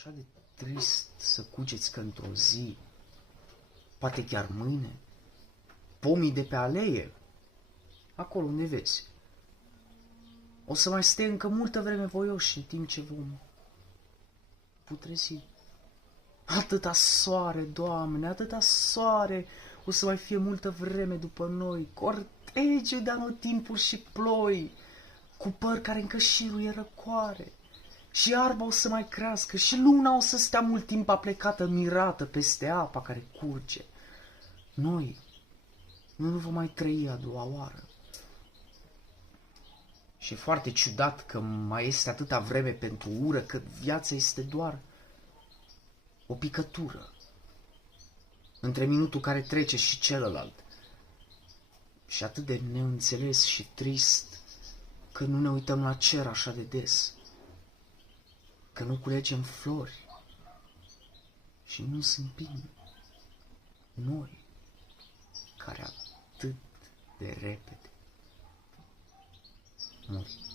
așa de trist să cugeți că într-o zi, poate chiar mâine, pomii de pe alee, acolo unde vezi, o să mai stea încă multă vreme voioși în timp ce vom putrezi. Atâta soare, Doamne, atâta soare, o să mai fie multă vreme după noi, cortege de anotimpuri și ploi, cu păr care încă șiruie răcoare. Și iarba o să mai crească și luna o să stea mult timp aplecată, mirată peste apa care curge. Noi nu vom mai trăi a doua oară. Și e foarte ciudat că mai este atâta vreme pentru ură, că viața este doar o picătură între minutul care trece și celălalt. Și atât de neînțeles și trist că nu ne uităm la cer așa de des, că nu culegem flori și nu sunt bine noi care atât de repede murim.